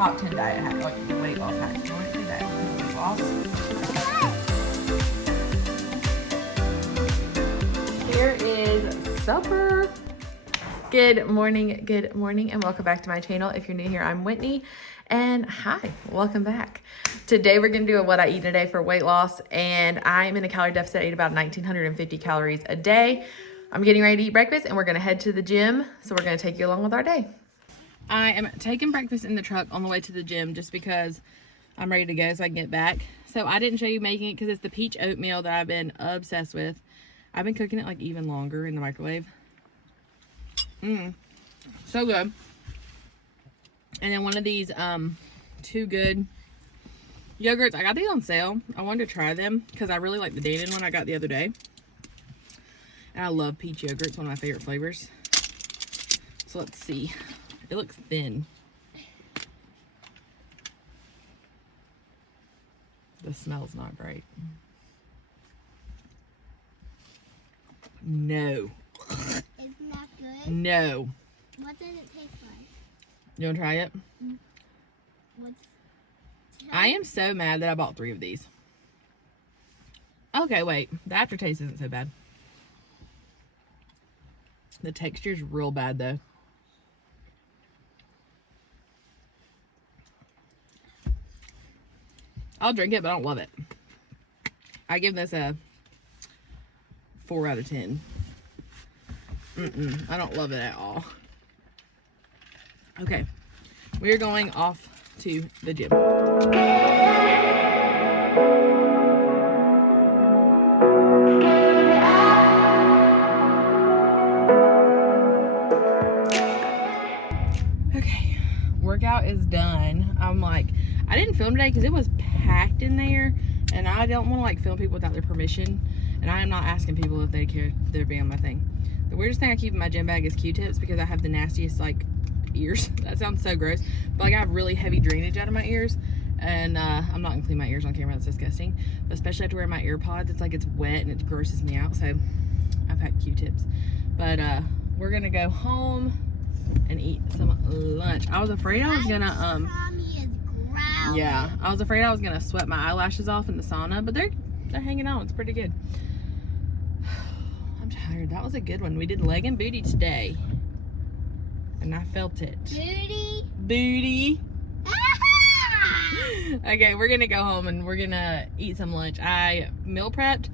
top 10 diet hacks, like weight loss hacks. You want to say diet weight loss? Here is supper. Good morning, and welcome back to my channel. If you're new here, I'm Whitney, and hi, welcome back. Today we're gonna do a what I eat in a day for weight loss, and I'm in a calorie deficit. I eat about 1,950 calories a day. I'm getting ready to eat breakfast, and we're gonna head to the gym, so we're gonna take you along with our day. I am taking breakfast in the truck on the way to the gym just because I'm ready to go so I can get back. So I didn't show you making it because it's the peach oatmeal that I've been obsessed with. I've been cooking it like even longer in the microwave. So good. And then one of these Too Good yogurts. I got these on sale. I wanted to try them because I really like the Dannon one I got the other day. And I love peach yogurt. It's one of my favorite flavors. So let's see. It looks thin. The smell's not great. No. Isn't that good? No. What does it taste like? You want to try it? I am so mad that I bought 3 of these. Okay, wait. The aftertaste isn't so bad. The texture's real bad, though. I'll drink it, but I don't love it. I give this a 4 out of 10. I don't love it at all. Okay, we're going off to the gym. Okay, workout is done. I'm like, I didn't film today because it was packed in there, and I don't want to like film people without their permission, and I am not asking people if they care they're being on my thing. The weirdest thing I keep in my gym bag is Q-tips because I have the nastiest like ears. That sounds so gross, but like I have really heavy drainage out of my ears, and I'm not gonna clean my ears on camera. That's disgusting. But especially after wearing my AirPods, it's like it's wet and it grosses me out. So I've had Q-tips, but we're gonna go home and eat some lunch. I was afraid I was gonna yeah, I was afraid I was gonna sweat my eyelashes off in the sauna, but they're hanging out. It's pretty good. I'm tired. That was a good one. We did leg and booty today, and I felt it. Booty. Okay, we're gonna go home and we're gonna eat some lunch. I meal prepped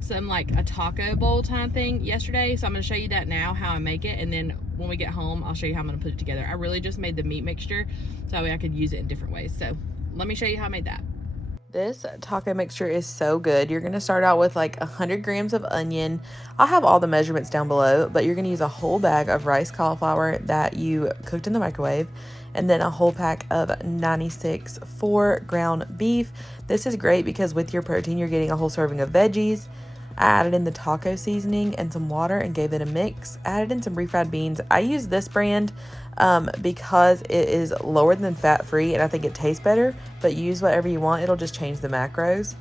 some like a taco bowl type thing yesterday, so I'm gonna show you that now how I make it, and then when we get home I'll show you how I'm gonna put it together. I really just made the meat mixture so that way I could use it in different ways. So let me show you how I made that. This taco mixture is so good. You're gonna start out with like 100 grams of onion. I'll have all the measurements down below, but you're gonna use a whole bag of rice cauliflower that you cooked in the microwave, and then a whole pack of 96 ground beef. This is great because with your protein you're getting a whole serving of veggies. I added in the taco seasoning and some water and gave it a mix. Added in some refried beans. I use this brand because it is lower than fat free and I think it tastes better, but use whatever you want. It'll just change the macros.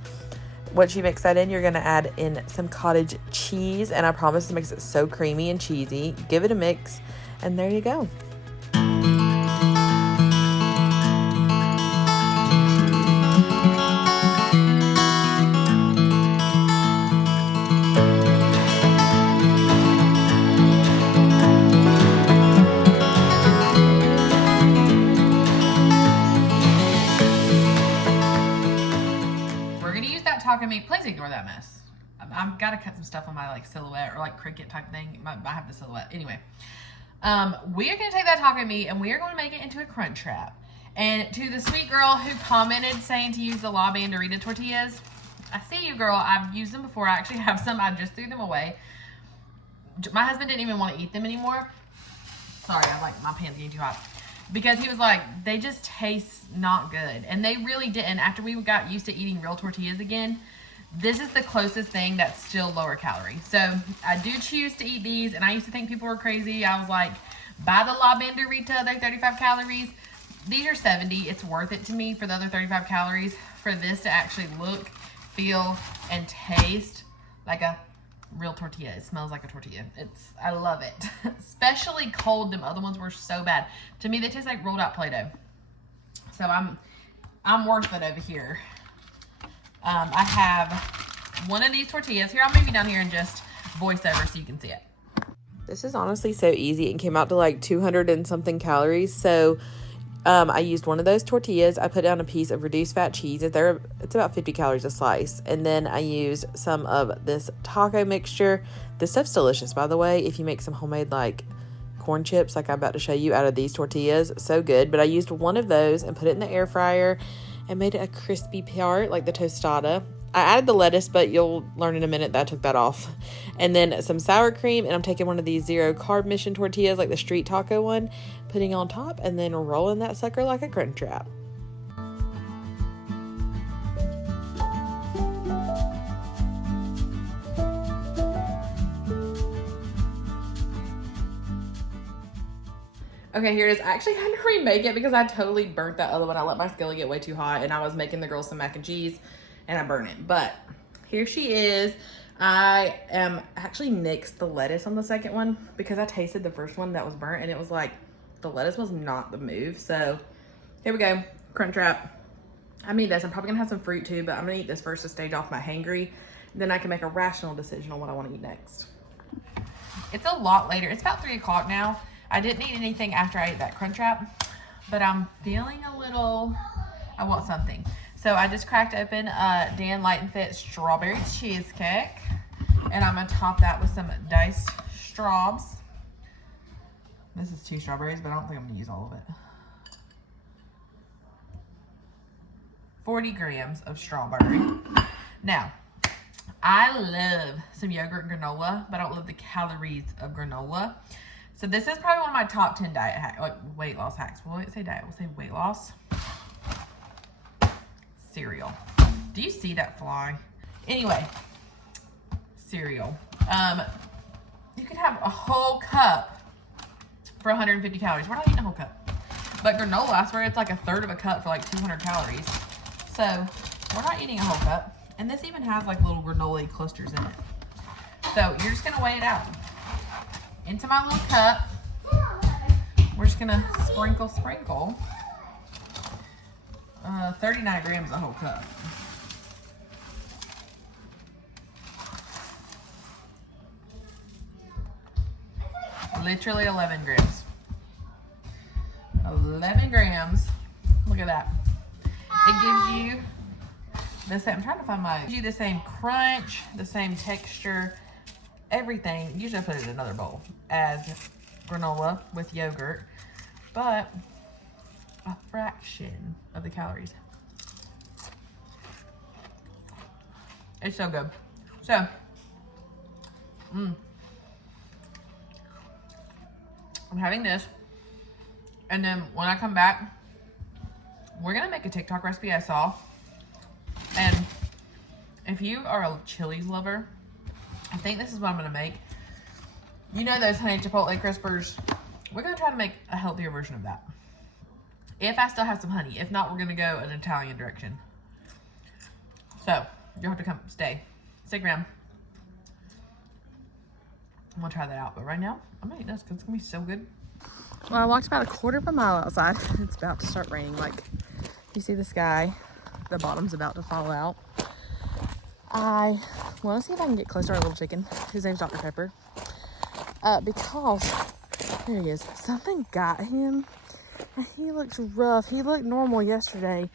Once you mix that in, you're going to add in some cottage cheese, and I promise this makes it so creamy and cheesy. Give it a mix, and there you go. Taco meat, please ignore that mess. I've got to cut some stuff on my like silhouette or like cricket type thing. I have the silhouette. Anyway, we are going to take that taco meat and we are going to make it into a crunch wrap. And to the sweet girl who commented saying to use the La Banderita tortillas, I see you, girl. I've used them before. I actually have some. I just threw them away. My husband didn't even want to eat them anymore. Sorry, I'm like, my pan's getting too hot. Because he was like, they just taste not good. And they really didn't. After we got used to eating real tortillas again, this is the closest thing that's still lower calorie. So I do choose to eat these. And I used to think people were crazy. I was like, buy the La Banderita, they're 35 calories. These are 70. It's worth it to me for the other 35 calories. For this to actually look, feel, and taste like a real tortilla. It smells like a tortilla. I love it. Especially cold. Them other ones were so bad. To me, they taste like rolled out Play-Doh. So I'm worth it over here. I have one of these tortillas. Here, I'll move you down here and just voice over so you can see it. This is honestly so easy and came out to like 200 and something calories. So I used one of those tortillas. I put down a piece of reduced fat cheese. It's about 50 calories a slice. And then I used some of this taco mixture. This stuff's delicious, by the way. If you make some homemade like corn chips like I'm about to show you out of these tortillas, so good. But I used one of those and put it in the air fryer and made it a crispy part like the tostada. I added the lettuce, but you'll learn in a minute that I took that off. And then some sour cream, and I'm taking one of these 0 carb mission tortillas, like the street taco one, putting on top, and then rolling that sucker like a crunchwrap. Okay, here it is. I actually had to remake it because I totally burnt that other one. I let my skillet get way too hot, and I was making the girls some mac and cheese, and I burned it. But here she is. I actually nixed the lettuce on the second one because I tasted the first one that was burnt, and it was like the lettuce was not the move. So here we go, crunchwrap. I'm gonna eat this. I'm probably gonna have some fruit too, but I'm gonna eat this first to stave off my hangry. Then I can make a rational decision on what I want to eat next. It's a lot later. It's about 3 o'clock now. I didn't eat anything after I ate that crunchwrap, but I'm feeling a little, I want something. So I just cracked open Dan Light and Fit strawberry cheesecake, and I'm gonna top that with some diced straws. This is 2 strawberries, but I don't think I'm gonna use all of it. 40 grams of strawberry. Now, I love some yogurt and granola, but I don't love the calories of granola. So this is probably one of my top 10 diet hacks, like weight loss hacks. We'll say diet, we'll say weight loss. Cereal. Do you see that fly? Anyway, cereal. You could have a whole cup for 150 calories. We're not eating a whole cup. But granola, I swear it's like a third of a cup for like 200 calories. So we're not eating a whole cup. And this even has like little granola clusters in it. So you're just gonna weigh it out. Into my little cup, we're just gonna sprinkle. 39 grams a whole cup. Literally 11 grams. 11 grams. Look at that. It gives you the same, I'm trying to find my, gives you the same crunch, the same texture, everything. Usually I put it in another bowl as granola with yogurt, but a fraction of the calories. It's so good. So, I'm having this, and then when I come back, we're gonna make a TikTok recipe I saw. And if you are a Chili's lover, I think this is what I'm gonna make. You know those honey chipotle crispers? We're gonna try to make a healthier version of that. If I still have some honey. If not, we're gonna go an Italian direction. So, you'll have to come, stick around. I'm gonna try that out. But right now, I'm gonna eat this because it's gonna be so good. Well, I walked about a quarter of a mile outside. It's about to start raining. Like, you see the sky. The bottom's about to fall out. I want to see if I can get close to our little chicken. His name's Dr. Pepper. Because, there he is. Something got him. And he looks rough. He looked normal yesterday.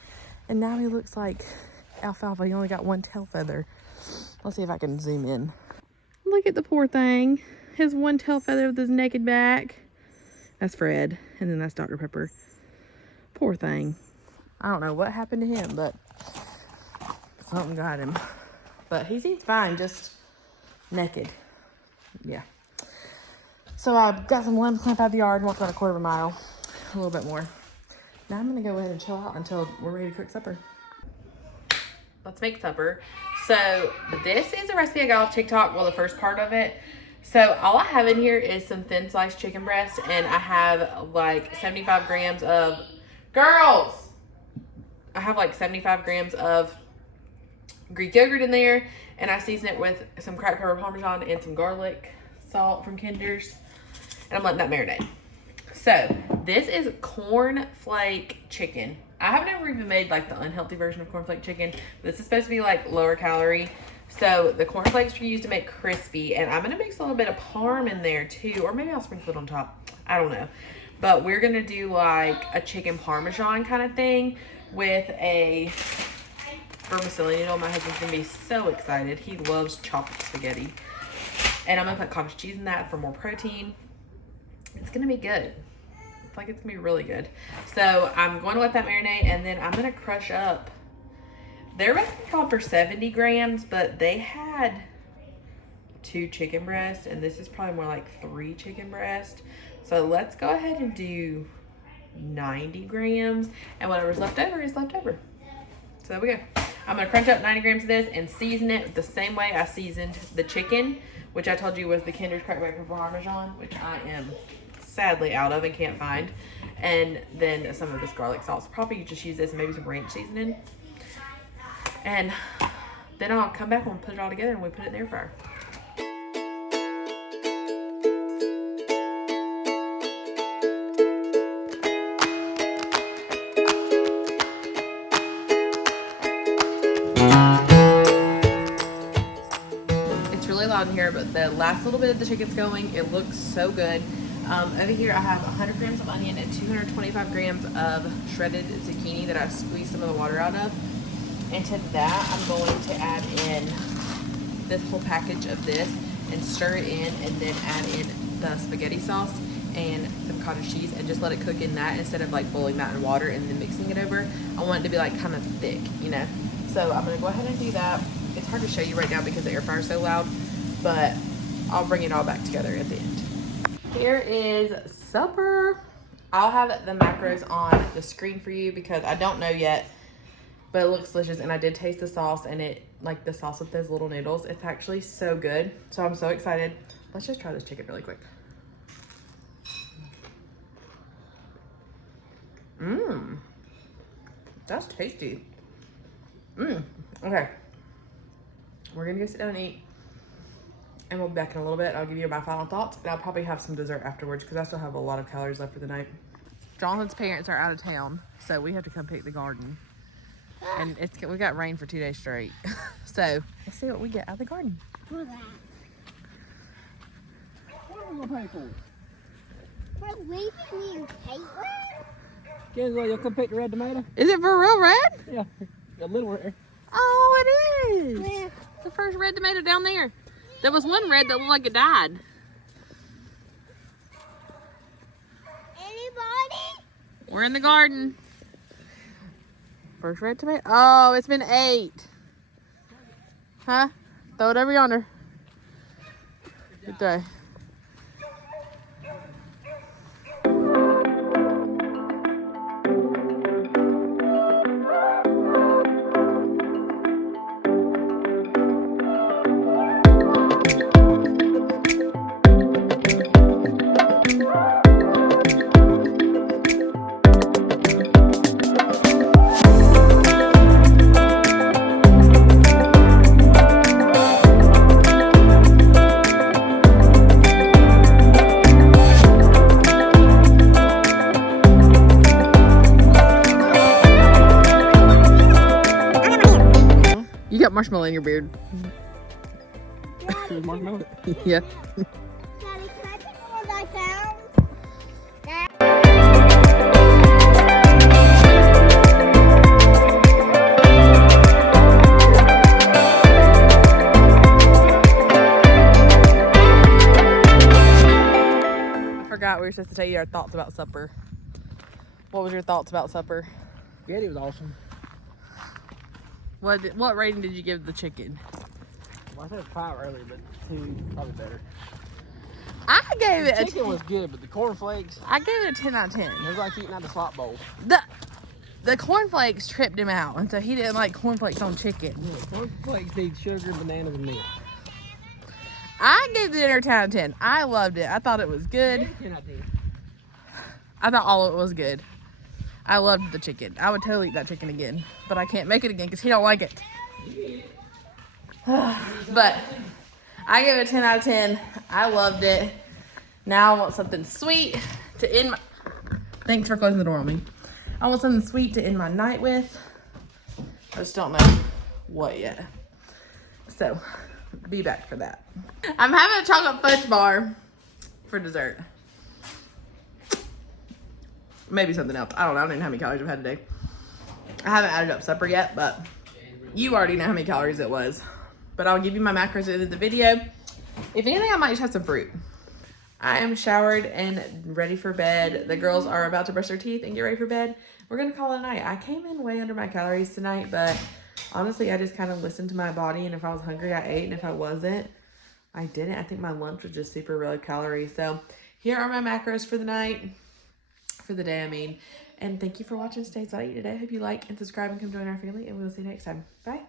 And now he looks like alfalfa. He only got 1 tail feather. Let's see if I can zoom in. Look at the poor thing. His 1 tail feather with his naked back. That's Fred. And then that's Dr. Pepper. Poor thing. I don't know what happened to him, but something got him. But he seems fine, just naked. Yeah. So I got some lemon clamp out of the yard and walked about a quarter of a mile. A little bit more. Now I'm going to go ahead and chill out until we're ready to cook supper. Let's make supper. So this is a recipe I got off TikTok. Well, the first part of it. So all I have in here is some thin sliced chicken breast. And I have like 75 grams of... Girls! I have like 75 grams of Greek yogurt in there, and I season it with some cracked pepper parmesan and some garlic salt from Kinder's, and I'm letting that marinate. So this is corn flake chicken. I have never even made like the unhealthy version of cornflake chicken. This is supposed to be like lower calorie. So the cornflakes are used to make crispy, and I'm gonna mix a little bit of parm in there too, or maybe I'll sprinkle it on top. I don't know. But we're gonna do like a chicken parmesan kind of thing with a vermicelli noodle. My husband's gonna be so excited. He loves chopped spaghetti. And I'm gonna put cottage cheese in that for more protein. It's gonna be good. I feel like it's gonna be really good. So I'm going to let that marinate, and then I'm gonna crush up. Their recipe called for 70 grams, but they had 2 chicken breasts, and this is probably more like 3 chicken breasts. So let's go ahead and do 90 grams, and whatever's left over is left over. So there we go. I'm gonna crunch up 90 grams of this and season it the same way I seasoned the chicken, which I told you was the Kinder's cracked pepper parmesan, which I am sadly out of and can't find. And then some of this garlic sauce. Probably just use this and maybe some ranch seasoning. And then I'll come back and put it all together and we put it in the air fryer. It's really loud in here, but the last little bit of the chicken's going. It looks so good. Over here I have 100 grams of onion and 225 grams of shredded zucchini that I squeezed some of the water out of. And to that, I'm going to add in this whole package of this and stir it in, and then add in the spaghetti sauce and some cottage cheese and just let it cook in that instead of like boiling that in water and then mixing it over. I want it to be like kind of thick, you know? So I'm gonna go ahead and do that. It's hard to show you right now because the air fryer is so loud, but I'll bring it all back together at the end. Here is supper. I'll have the macros on the screen for you because I don't know yet, but it looks delicious, and I did taste the sauce, and it, like the sauce with those little noodles, it's actually so good. So I'm so excited. Let's just try this chicken really quick. That's tasty. Okay. We're gonna go sit down and eat, and we'll be back in a little bit. I'll give you my final thoughts, and I'll probably have some dessert afterwards because I still have a lot of calories left for the night. Jonathan's parents are out of town, so we have to come pick the garden. And we got rain for 2 days straight. So let's see what we get out of the garden. What are we gonna pay for? For leaving you paper? Kenzo, you'll come pick the red tomato? Is it for real red? Yeah, a little red. Oh, it is. Where? The first red tomato down there. There was one red that looked like it died. Anybody? We're in the garden. First red tomato. Oh, it's been 8. Huh? Throw it over yonder. Good day. You got marshmallow in your beard. There's marshmallow. Yeah. Daddy, can I take the ones I found? I forgot we were supposed to tell you our thoughts about supper. What was your thoughts about supper? Spaghetti was awesome. What rating did you give the chicken? Well, I said 5 earlier, but 2 probably better. I gave The it a chicken was good, but the cornflakes, I gave it a 10 out of 10. it was like eating out of the slop bowl. The cornflakes tripped him out, and so he didn't like cornflakes on chicken. Yeah, cornflakes need sugar, bananas, and milk. I gave the dinner 10 out of 10. I loved it. I thought it was good. 10 out of 10. I thought all of it was good. I loved the chicken. I would totally eat that chicken again, but I can't make it again because he don't like it. But I gave it a 10 out of 10. I loved it. Now I want something sweet to end my... Thanks for closing the door on me. I want something sweet to end my night with. I just don't know what yet. So, be back for that. I'm having a chocolate fudge bar for dessert. Maybe something else. I don't know. I don't even know how many calories I've had today. I haven't added up supper yet, but you already know how many calories it was. But I'll give you my macros at the end of the video. If anything, I might just have some fruit. I am showered and ready for bed. The girls are about to brush their teeth and get ready for bed. We're going to call it a night. I came in way under my calories tonight, but honestly, I just kind of listened to my body. And if I was hungry, I ate. And if I wasn't, I didn't. I think my lunch was just super low calories. So here are my macros for the night. For the day, I mean. And thank you for watching today's What I Eat Today. I hope you like and subscribe and come join our family. And we will see you next time. Bye.